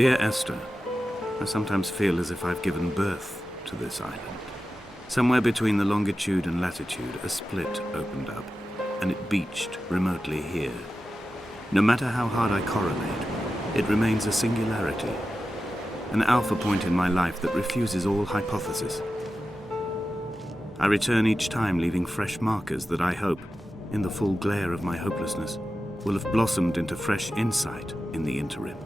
Dear Esther, I sometimes feel as if I've given birth to this island. Somewhere between the longitude and latitude, a split opened up, and it beached remotely here. No matter how hard I correlate, it remains a singularity, an alpha point in my life that refuses all hypothesis. I return each time leaving fresh markers that I hope, in the full glare of my hopelessness, will have blossomed into fresh insight in the interim.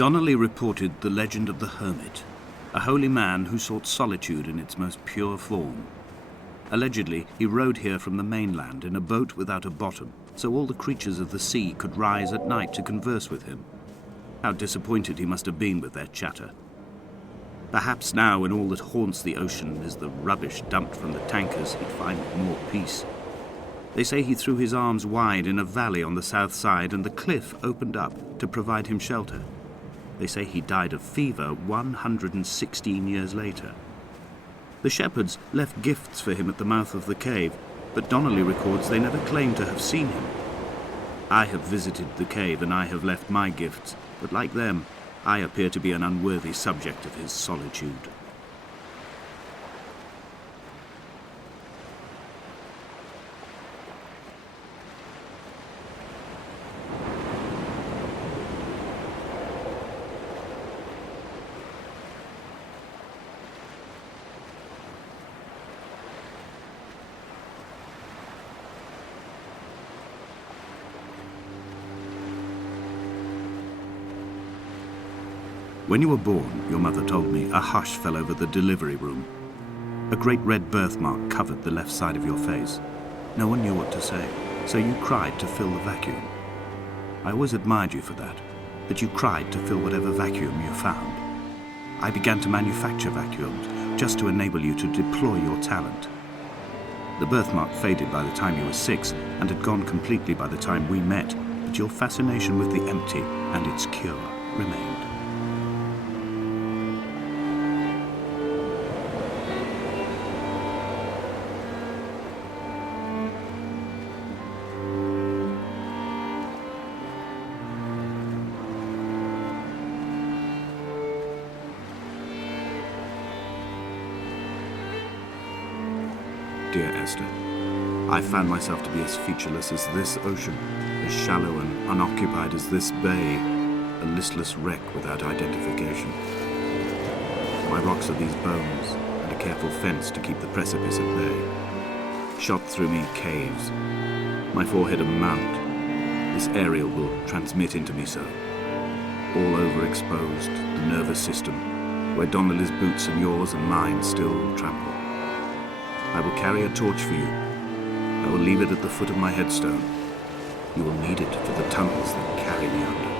Donnelly reported the legend of the hermit, a holy man who sought solitude in its most pure form. Allegedly, he rode here from the mainland in a boat without a bottom, so all the creatures of the sea could rise at night to converse with him. How disappointed he must have been with their chatter. Perhaps now, when all that haunts the ocean is the rubbish dumped from the tankers, he'd find more peace. They say he threw his arms wide in a valley on the south side, and the cliff opened up to provide him shelter. They say he died of fever 116 years later. The shepherds left gifts for him at the mouth of the cave, but Donnelly records they never claimed to have seen him. I have visited the cave and I have left my gifts, but like them, I appear to be an unworthy subject of his solitude. When you were born, your mother told me, a hush fell over the delivery room. A great red birthmark covered the left side of your face. No one knew what to say, so you cried to fill the vacuum. I always admired you for that you cried to fill whatever vacuum you found. I began to manufacture vacuums, just to enable you to deploy your talent. The birthmark faded by the time you were 6, and had gone completely by the time we met, but your fascination with the empty and its cure remained. Dear Esther, I found myself to be as featureless as this ocean, as shallow and unoccupied as this bay, a listless wreck without identification. My rocks are these bones, and a careful fence to keep the precipice at bay. Shot through me caves, my forehead a mount. This aerial will transmit into me so. All overexposed, the nervous system, where Donnelly's boots and yours and mine still trample. I will carry a torch for you. I will leave it at the foot of my headstone. You will need it for the tunnels that carry me under.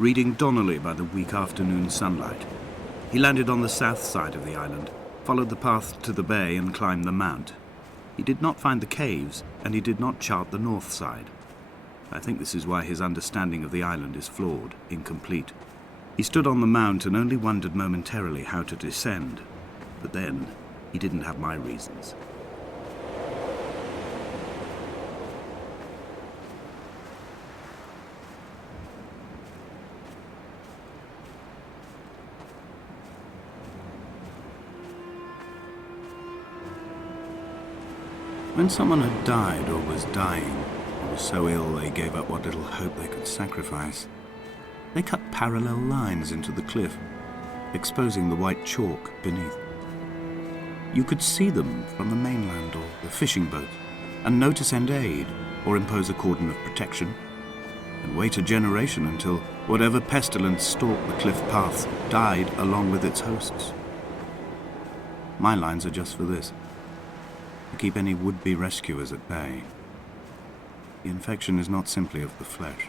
reading Donnelly by the weak afternoon sunlight. He landed on the south side of the island, followed the path to the bay and climbed the mount. He did not find the caves, and he did not chart the north side. I think this is why his understanding of the island is flawed, incomplete. He stood on the mount and only wondered momentarily how to descend. But then, he didn't have my reasons. When someone had died or was dying, or was so ill they gave up what little hope they could sacrifice, they cut parallel lines into the cliff, exposing the white chalk beneath. You could see them from the mainland or the fishing boat, and know to send aid or impose a cordon of protection, and wait a generation until whatever pestilence stalked the cliff paths died along with its hosts. My lines are just for this: to keep any would-be rescuers at bay. The infection is not simply of the flesh.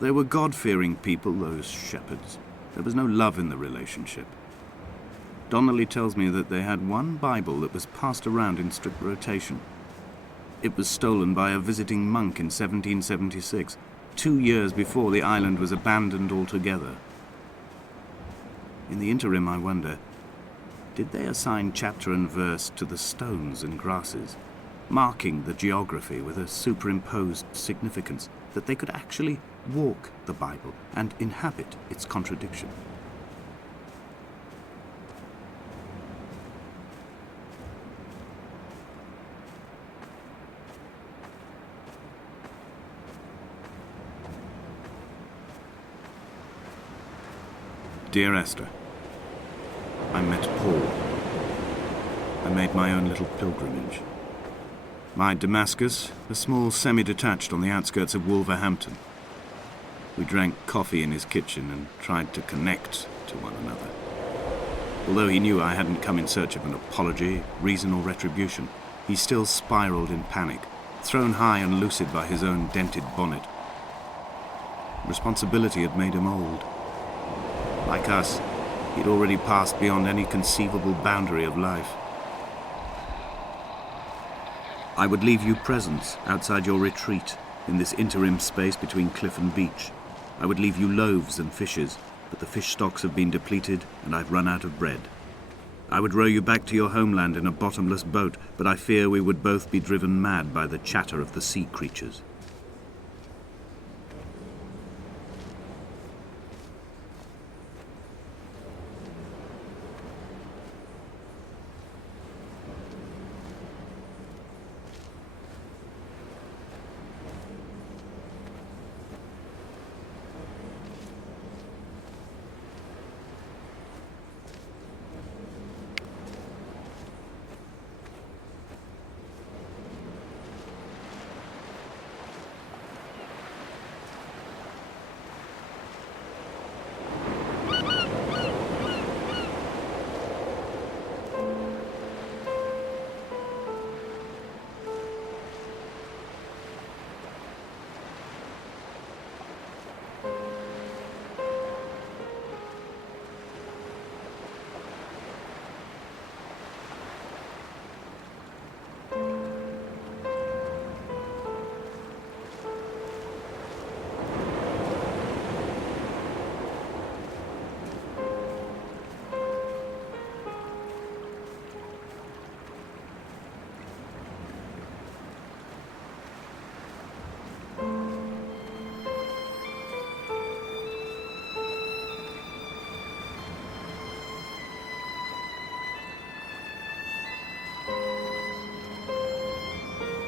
They were God-fearing people, those shepherds. There was no love in the relationship. Donnelly tells me that they had one Bible that was passed around in strict rotation. It was stolen by a visiting monk in 1776, 2 years before the island was abandoned altogether. In the interim, I wonder, did they assign chapter and verse to the stones and grasses, marking the geography with a superimposed significance, that they could actually walk the Bible and inhabit its contradiction? Dear Esther, I met Paul. I made my own little pilgrimage. My Damascus, a small semi-detached on the outskirts of Wolverhampton. We drank coffee in his kitchen and tried to connect to one another. Although he knew I hadn't come in search of an apology, reason or retribution, he still spiraled in panic, thrown high and lucid by his own dented bonnet. Responsibility had made him old. Like us, he'd already passed beyond any conceivable boundary of life. I would leave you presents outside your retreat in this interim space between cliff and beach. I would leave you loaves and fishes, but the fish stocks have been depleted and I've run out of bread. I would row you back to your homeland in a bottomless boat, but I fear we would both be driven mad by the chatter of the sea creatures.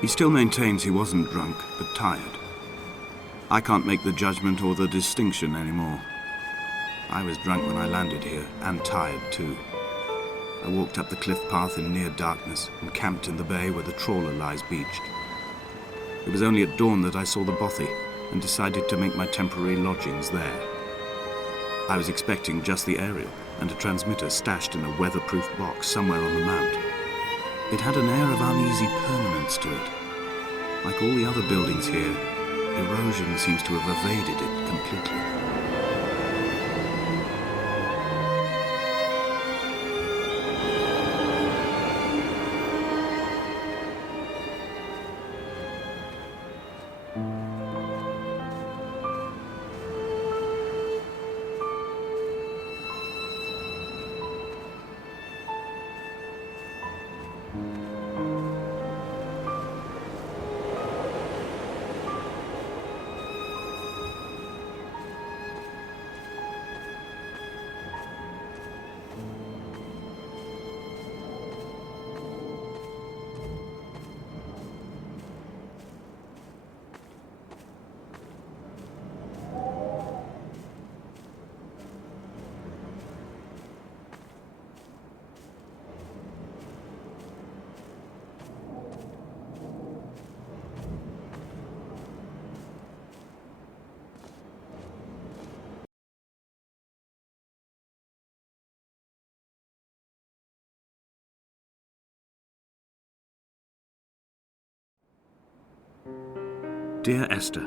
He still maintains he wasn't drunk, but tired. I can't make the judgment or the distinction anymore. I was drunk when I landed here, and tired too. I walked up the cliff path in near darkness and camped in the bay where the trawler lies beached. It was only at dawn that I saw the bothy and decided to make my temporary lodgings there. I was expecting just the Ariel, and a transmitter stashed in a weatherproof box somewhere on the mount. It had an air of uneasy permanence to it. Like all the other buildings here, erosion seems to have evaded it completely. Dear Esther,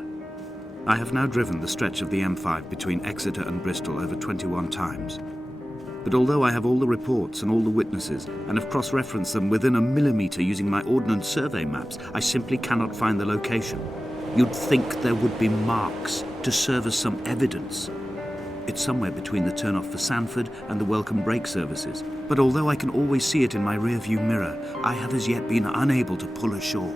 I have now driven the stretch of the M5 between Exeter and Bristol over 21 times. But although I have all the reports and all the witnesses, and have cross-referenced them within a millimetre using my Ordnance Survey maps, I simply cannot find the location. You'd think there would be marks to serve as some evidence. It's somewhere between the turn-off for Sanford and the welcome brake services. But although I can always see it in my rear-view mirror, I have as yet been unable to pull ashore.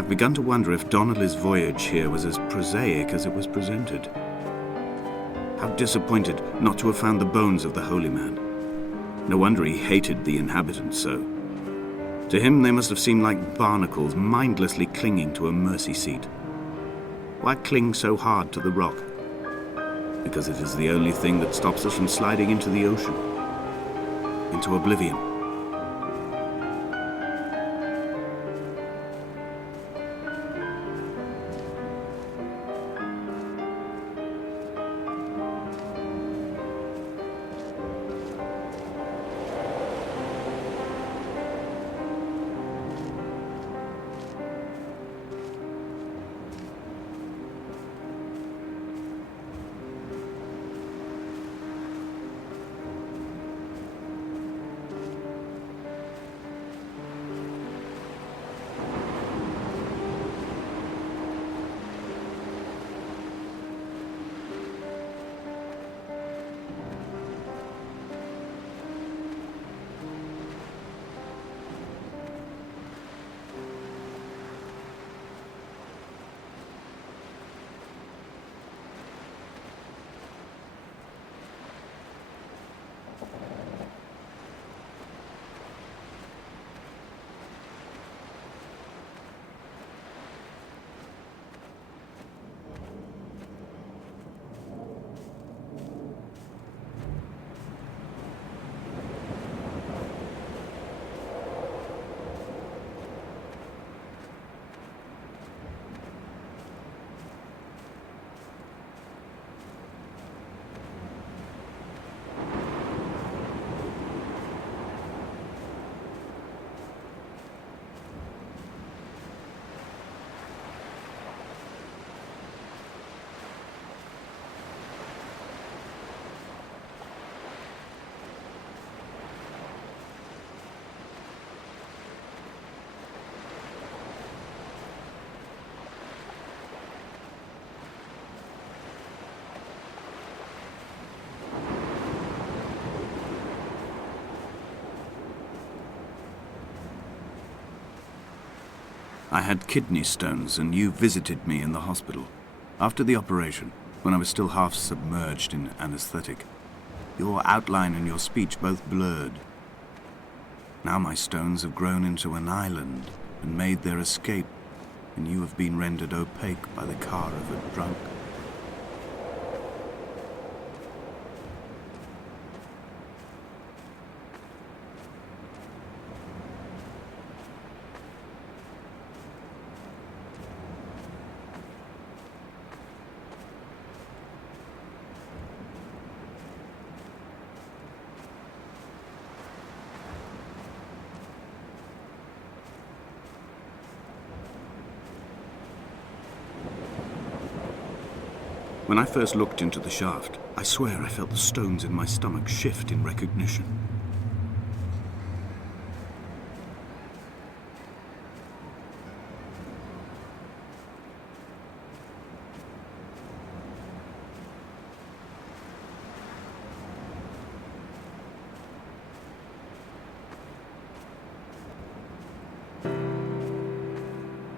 I've begun to wonder if Donnelly's voyage here was as prosaic as it was presented. How disappointed not to have found the bones of the holy man. No wonder he hated the inhabitants so. To him they must have seemed like barnacles mindlessly clinging to a mercy seat. Why cling so hard to the rock? Because it is the only thing that stops us from sliding into the ocean, into oblivion. I had kidney stones, and you visited me in the hospital. After the operation, when I was still half submerged in anesthetic, your outline and your speech both blurred. Now my stones have grown into an island and made their escape, and you have been rendered opaque by the car of a drunk. When I first looked into the shaft, I swear I felt the stones in my stomach shift in recognition.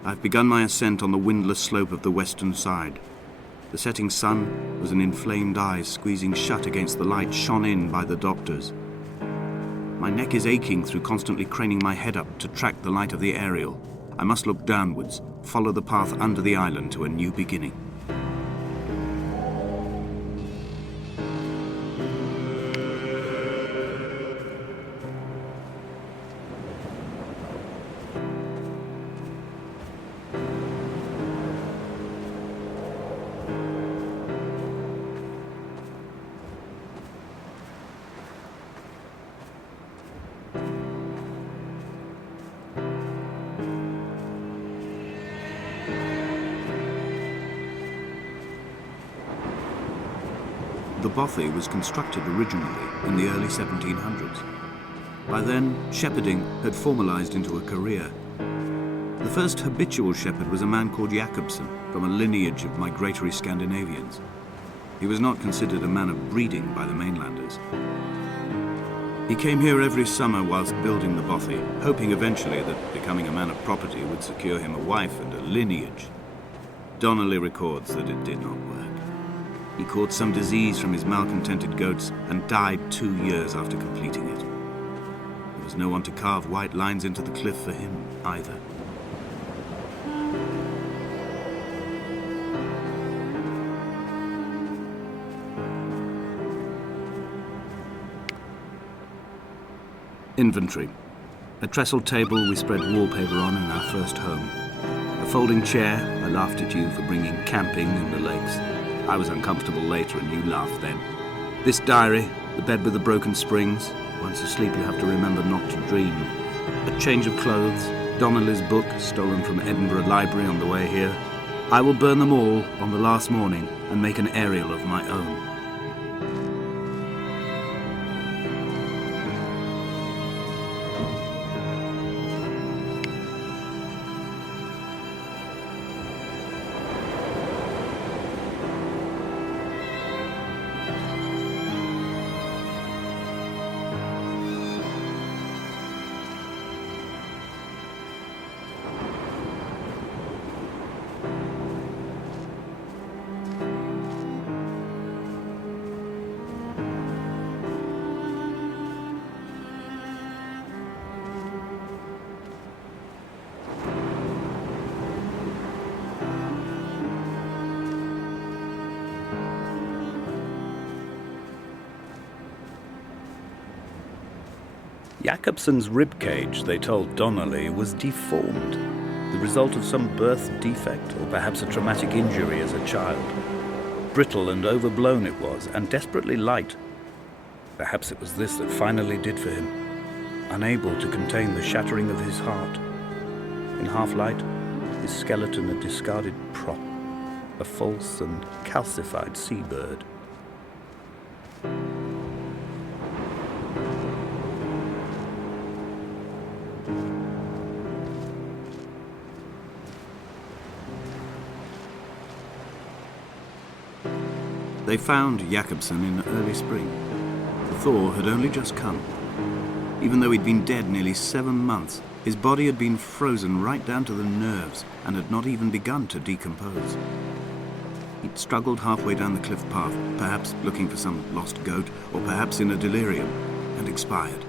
I've begun my ascent on the windless slope of the western side. The setting sun was an inflamed eye squeezing shut against the light shone in by the doctors. My neck is aching through constantly craning my head up to track the light of the aerial. I must look downwards, follow the path under the island to a new beginning. The bothy was constructed originally in the early 1700s. By then, shepherding had formalized into a career. The first habitual shepherd was a man called Jakobsen, from a lineage of migratory Scandinavians. He was not considered a man of breeding by the mainlanders. He came here every summer whilst building the bothy, hoping eventually that becoming a man of property would secure him a wife and a lineage. Donnelly records that it did not work. He caught some disease from his malcontented goats and died 2 years after completing it. There was no one to carve white lines into the cliff for him either. Inventory. A trestle table we spread wallpaper on in our first home. A folding chair. I laughed at you for bringing camping in the lakes. I was uncomfortable later and you laughed then. This diary, the bed with the broken springs. Once asleep you have to remember not to dream. A change of clothes, Donnelly's book, stolen from Edinburgh Library on the way here. I will burn them all on the last morning and make an aerial of my own. Jakobsen's ribcage, they told Donnelly, was deformed, the result of some birth defect or perhaps a traumatic injury as a child. Brittle and overblown it was, and desperately light. Perhaps it was this that finally did for him, unable to contain the shattering of his heart. In half-light, his skeleton a discarded prop, a false and calcified seabird. They found Jakobsen in early spring. The thaw had only just come. Even though he'd been dead nearly 7 months, His body had been frozen right down to the nerves and had not even begun to decompose. He'd struggled halfway down the cliff path, perhaps looking for some lost goat, or perhaps in a delirium, and expired,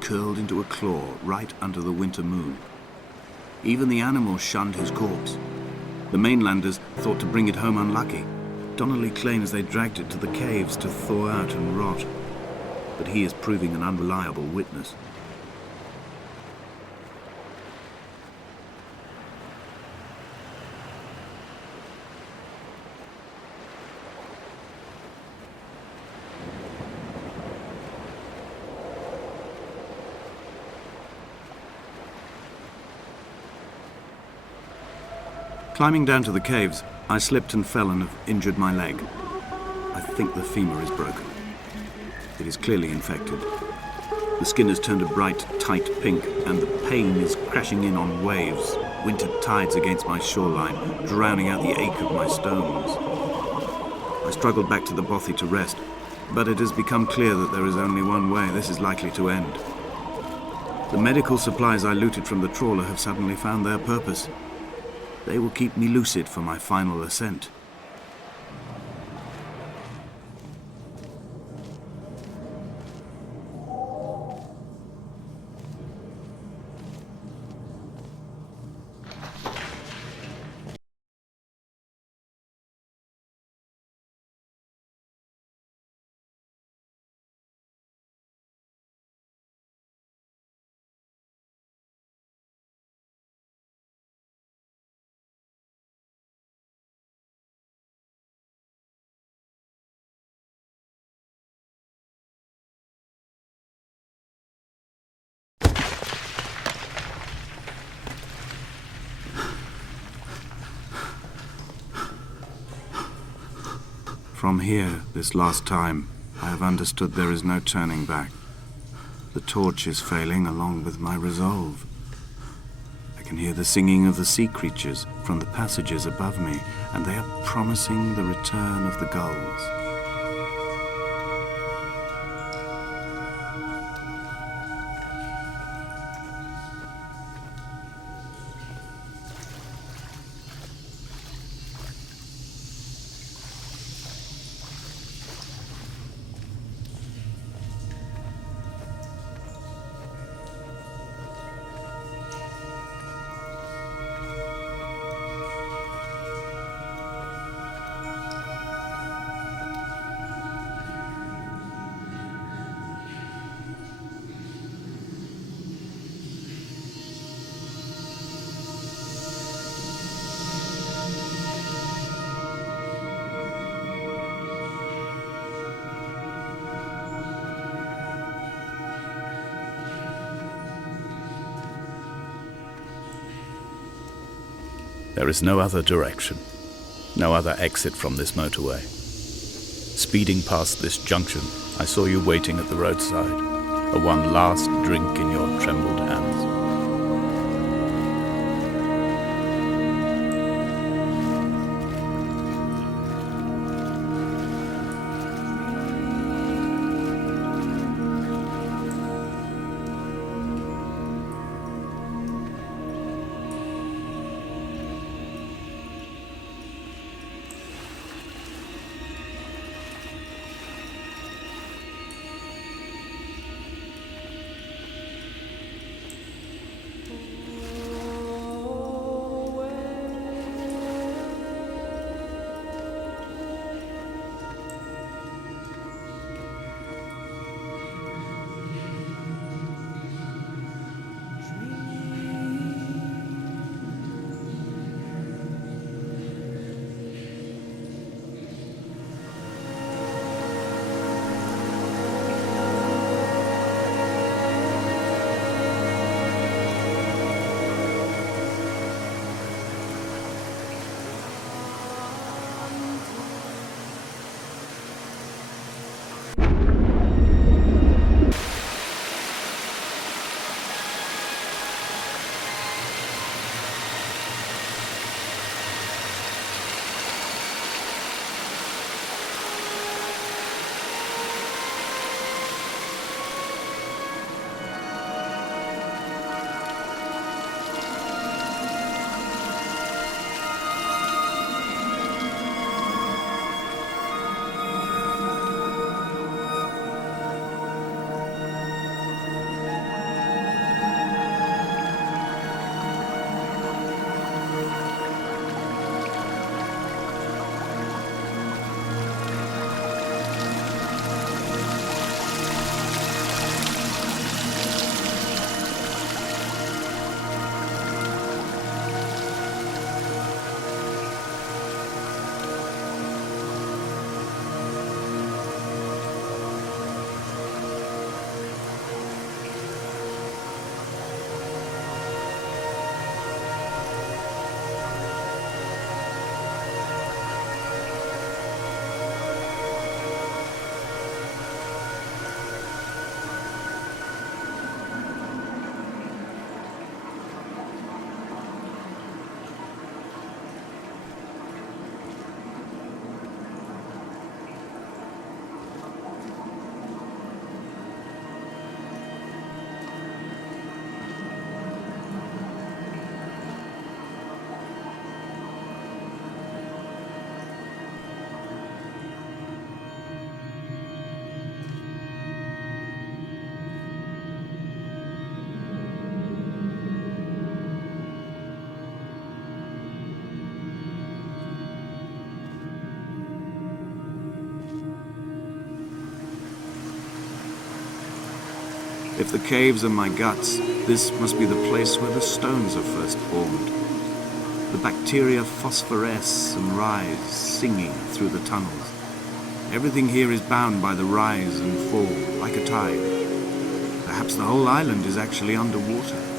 curled into a claw right under the winter moon. Even the animals shunned his corpse. The mainlanders thought to bring it home unlucky. Donnelly claims they dragged it to the caves to thaw out and rot, but he is proving an unreliable witness. Climbing down to the caves, I slipped and fell and have injured my leg. I think the femur is broken. It is clearly infected. The skin has turned a bright, tight pink, and the pain is crashing in on waves, winter tides against my shoreline, drowning out the ache of my stones. I struggled back to the bothy to rest, but it has become clear that there is only one way this is likely to end. The medical supplies I looted from the trawler have suddenly found their purpose. They will keep me lucid for my final ascent. From here, this last time, I have understood there is no turning back. The torch is failing along with my resolve. I can hear the singing of the sea creatures from the passages above me, and they are promising the return of the gulls. There is no other direction, no other exit from this motorway. Speeding past this junction, I saw you waiting at the roadside, a one last drink in your trembled hands. If the caves are my guts, this must be the place where the stones are first formed. The bacteria phosphoresce and rise, singing through the tunnels. Everything here is bound by the rise and fall, like a tide. Perhaps the whole island is actually underwater.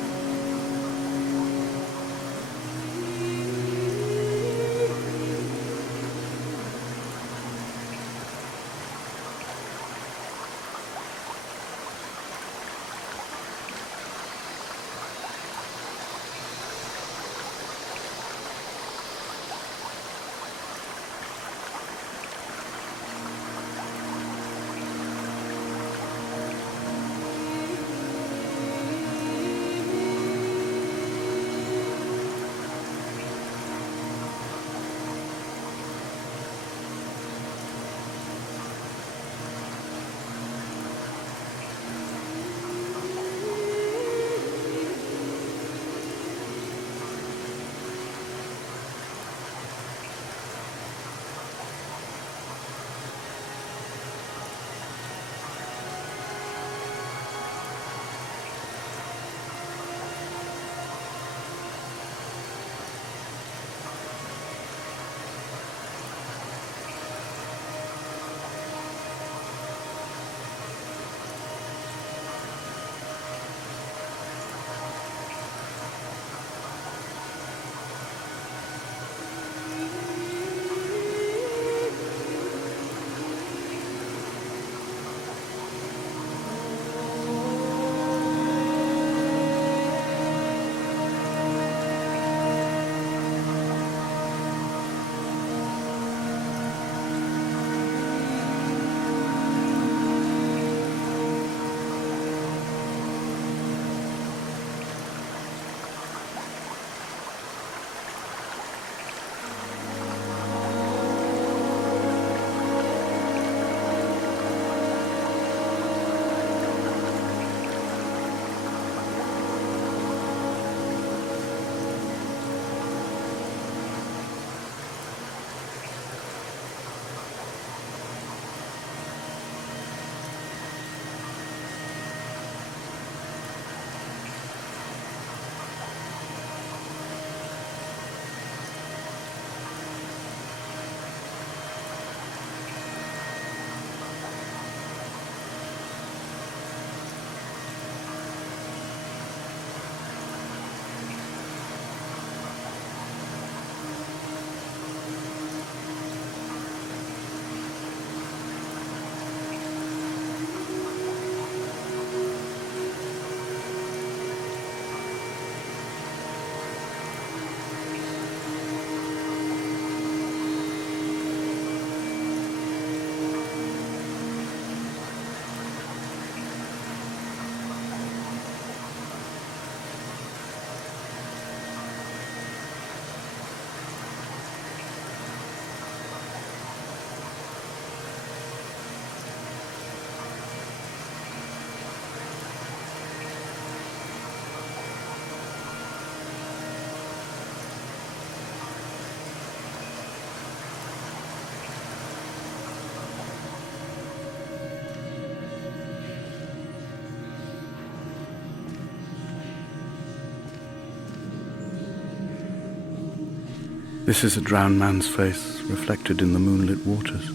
This is a drowned man's face, reflected in the moonlit waters.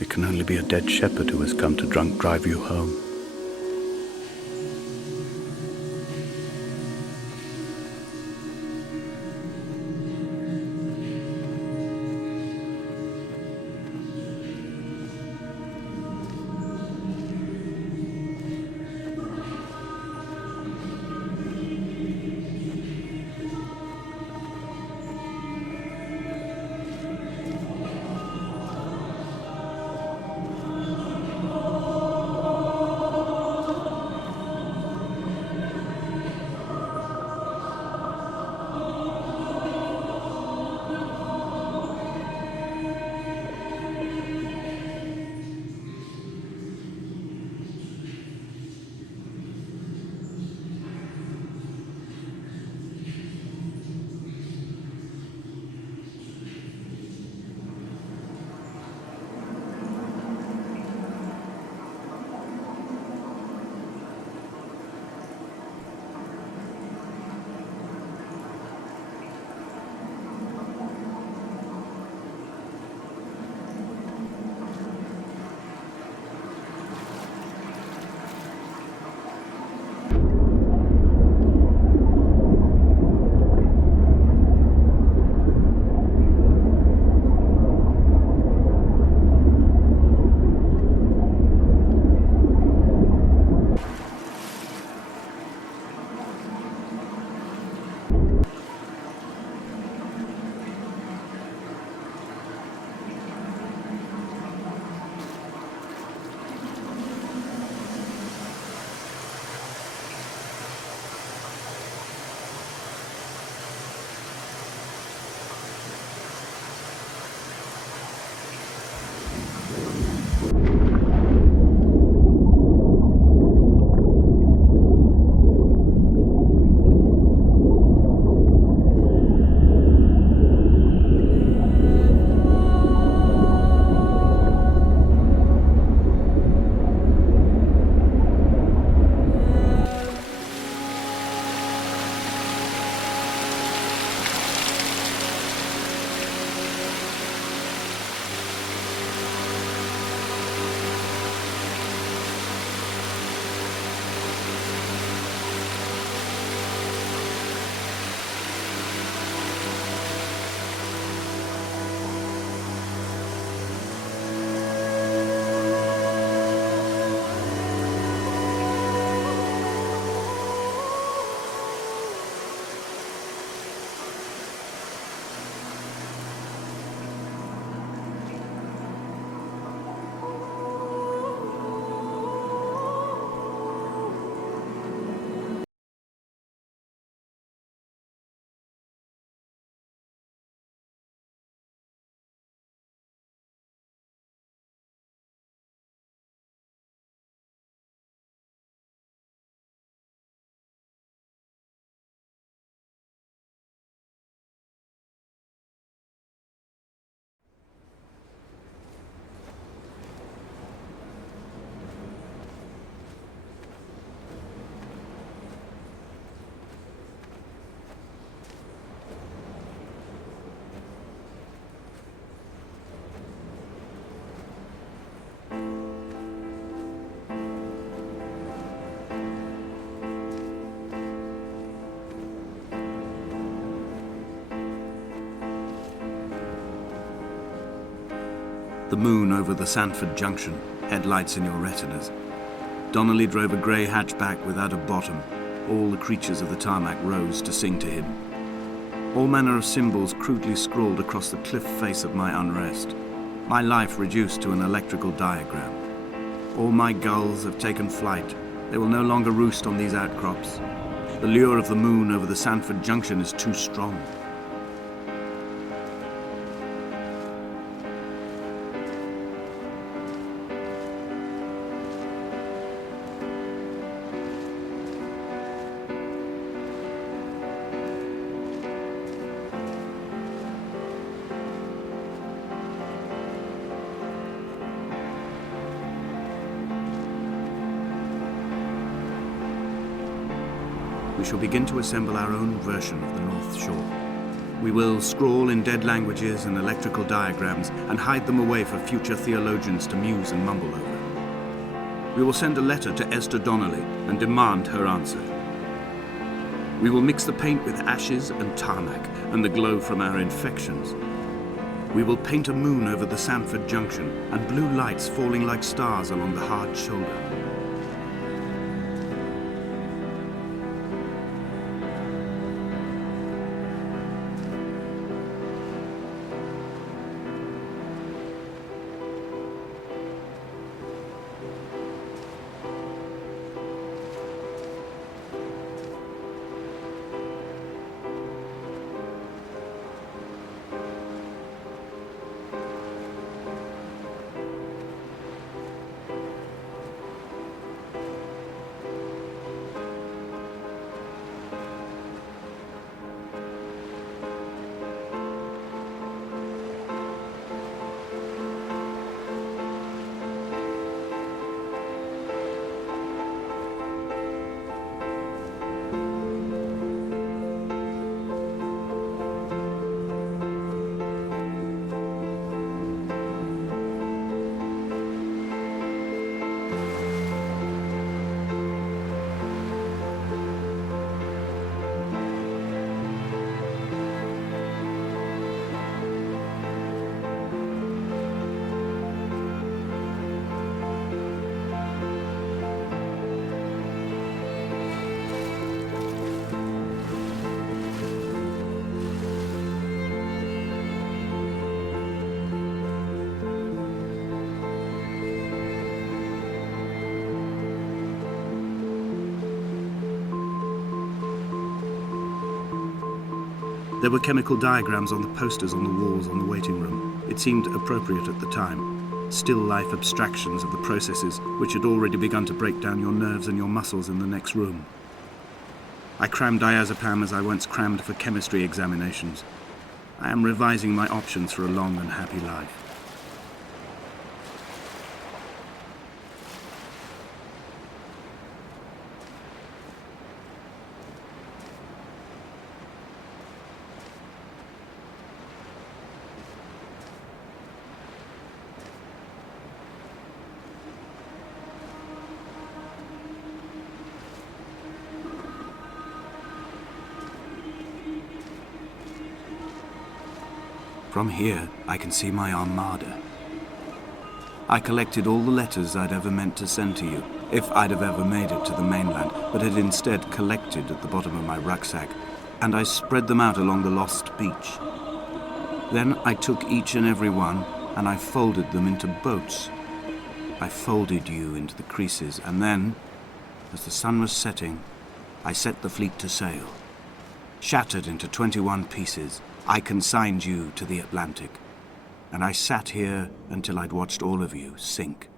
It can only be a dead shepherd who has come to drunk drive you home. The moon over the Sanford Junction, headlights in your retinas. Donnelly drove a grey hatchback without a bottom. All the creatures of the tarmac rose to sing to him. All manner of symbols crudely scrawled across the cliff face of my unrest. My life reduced to an electrical diagram. All my gulls have taken flight. They will no longer roost on these outcrops. The lure of the moon over the Sanford Junction is too strong. We shall begin to assemble our own version of the North Shore. We will scrawl in dead languages and electrical diagrams and hide them away for future theologians to muse and mumble over. We will send a letter to Esther Donnelly and demand her answer. We will mix the paint with ashes and tarmac and the glow from our infections. We will paint a moon over the Sanford Junction and blue lights falling like stars along the hard shoulder. There were chemical diagrams on the posters on the walls on the waiting room. It seemed appropriate at the time. Still life abstractions of the processes which had already begun to break down your nerves and your muscles in the next room. I crammed diazepam as I once crammed for chemistry examinations. I am revising my options for a long and happy life. From here, I can see my armada. I collected all the letters I'd ever meant to send to you, if I'd have ever made it to the mainland, but had instead collected at the bottom of my rucksack, and I spread them out along the lost beach. Then I took each and every one, and I folded them into boats. I folded you into the creases, and then, as the sun was setting, I set the fleet to sail. Shattered into 21 pieces, I consigned you to the Atlantic, and I sat here until I'd watched all of you sink.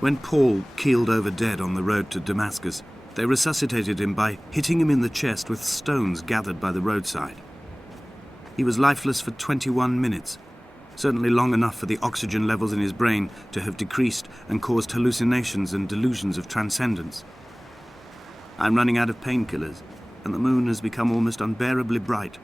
When Paul keeled over dead on the road to Damascus, they resuscitated him by hitting him in the chest with stones gathered by the roadside. He was lifeless for 21 minutes, certainly long enough for the oxygen levels in his brain to have decreased and caused hallucinations and delusions of transcendence. I'm running out of painkillers, and the moon has become almost unbearably bright.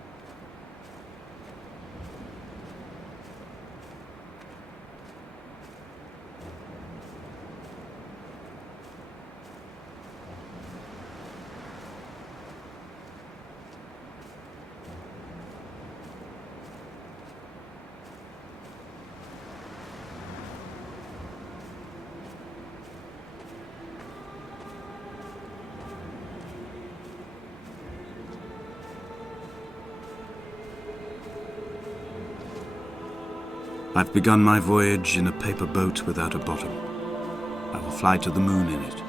I've begun my voyage in a paper boat without a bottom. I will fly to the moon in it.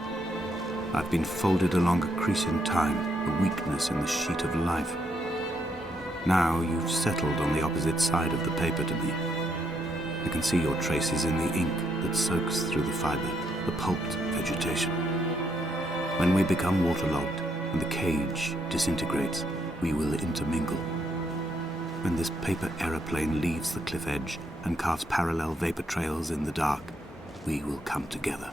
I've been folded along a crease in time, a weakness in the sheet of life. Now you've settled on the opposite side of the paper to me. I can see your traces in the ink that soaks through the fiber, the pulped vegetation. When we become waterlogged and the cage disintegrates, we will intermingle. When this paper aeroplane leaves the cliff edge and carves parallel vapor trails in the dark, we will come together.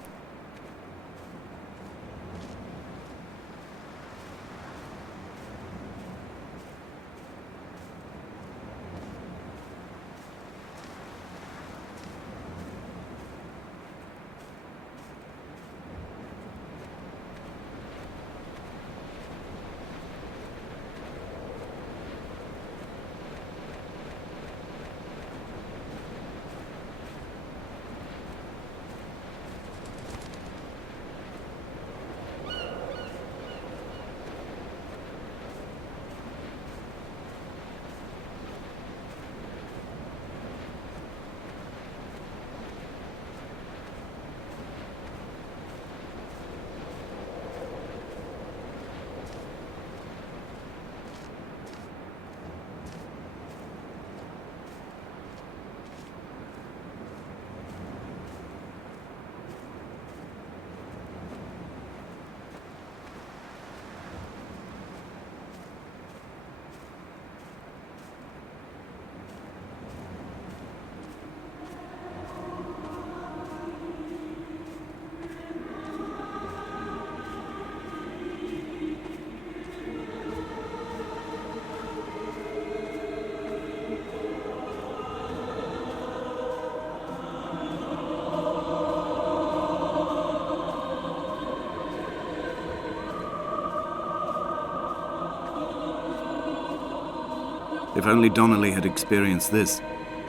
If only Donnelly had experienced this,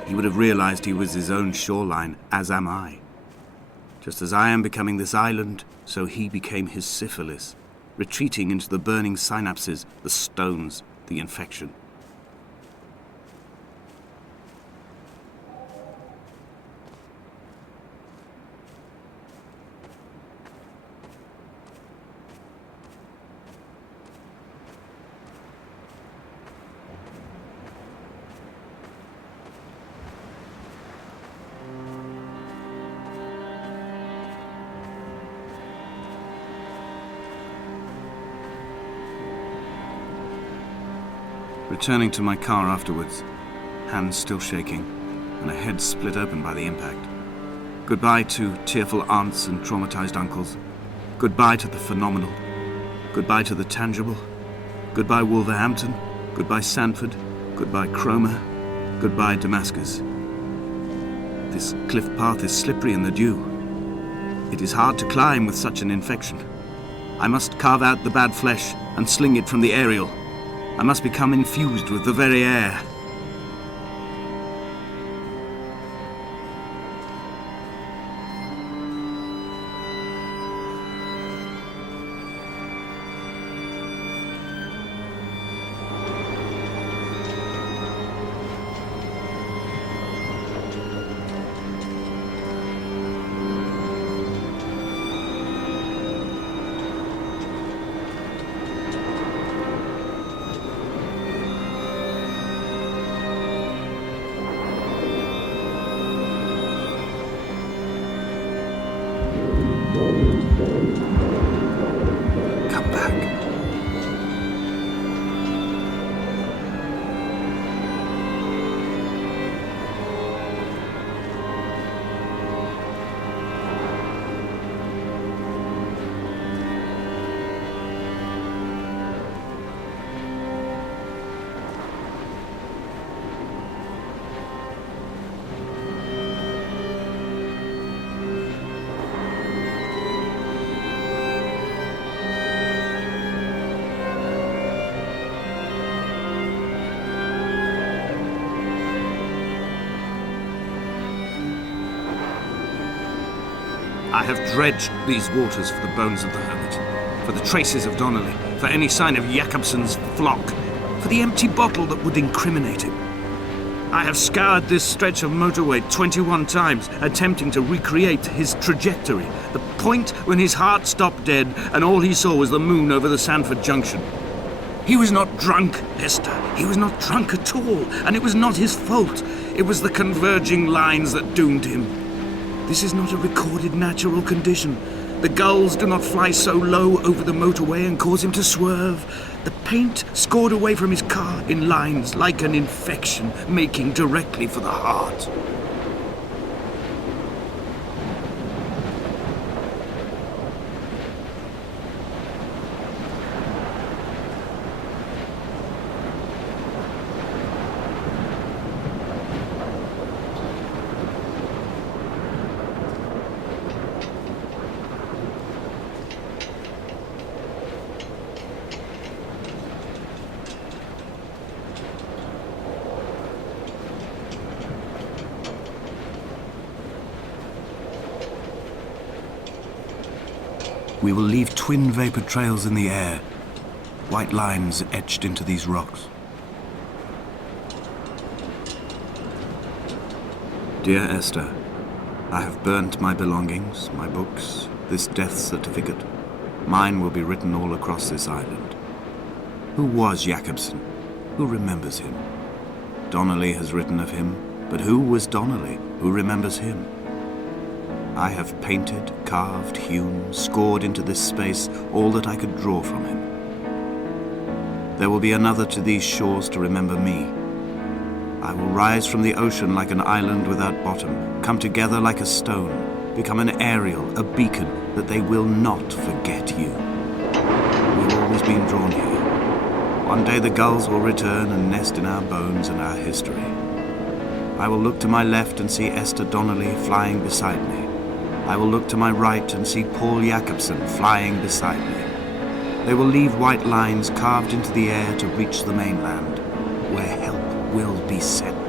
he would have realized he was his own shoreline, as am I. Just as I am becoming this island, so he became his syphilis, retreating into the burning synapses, the stones, the infection. Returning to my car afterwards, hands still shaking, and a head split open by the impact. Goodbye to tearful aunts and traumatized uncles. Goodbye to the phenomenal. Goodbye to the tangible. Goodbye Wolverhampton. Goodbye Sanford. Goodbye Cromer. Goodbye Damascus. This cliff path is slippery in the dew. It is hard to climb with such an infection. I must carve out the bad flesh and sling it from the aerial. I must become infused with the very air. I have dredged these waters for the bones of the hermit, for the traces of Donnelly, for any sign of Jakobsen's flock, for the empty bottle that would incriminate him. I have scoured this stretch of motorway 21 times, attempting to recreate his trajectory, the point when his heart stopped dead and all he saw was the moon over the Sanford Junction. He was not drunk, Esther. He was not drunk at all, and it was not his fault. It was the converging lines that doomed him. This is not a recorded natural condition. The gulls do not fly so low over the motorway and cause him to swerve. The paint scored away from his car in lines like an infection, making directly for the heart. We will leave twin vapor trails in the air, white lines etched into these rocks. Dear Esther, I have burnt my belongings, my books, this death certificate. Mine will be written all across this island. Who was Jakobsen? Who remembers him? Donnelly has written of him, but who was Donnelly? Who remembers him? I have painted, carved, hewn, scored into this space all that I could draw from him. There will be another to these shores to remember me. I will rise from the ocean like an island without bottom, come together like a stone, become an aerial, a beacon, that they will not forget you. We've always been drawn here. One day the gulls will return and nest in our bones and our history. I will look to my left and see Esther Donnelly flying beside me. I will look to my right and see Paul Jakobsen flying beside me. They will leave white lines carved into the air to reach the mainland, where help will be sent.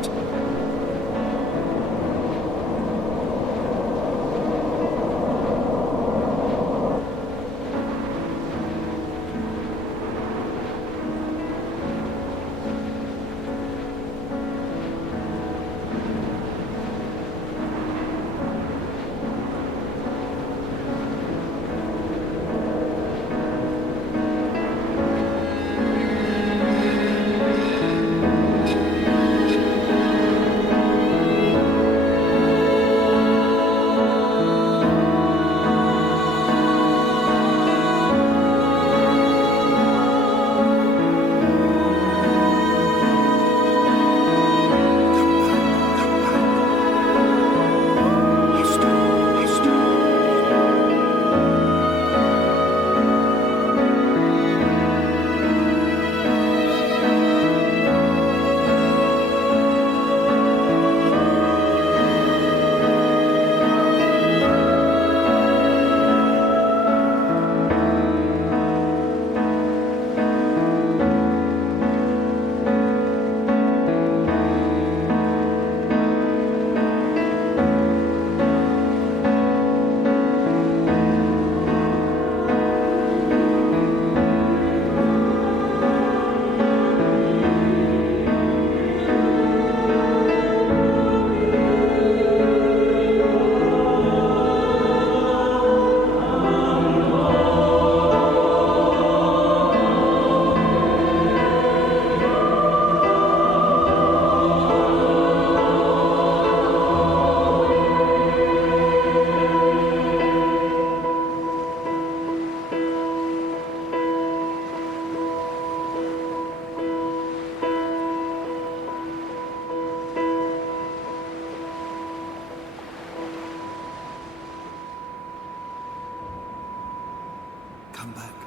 Come back.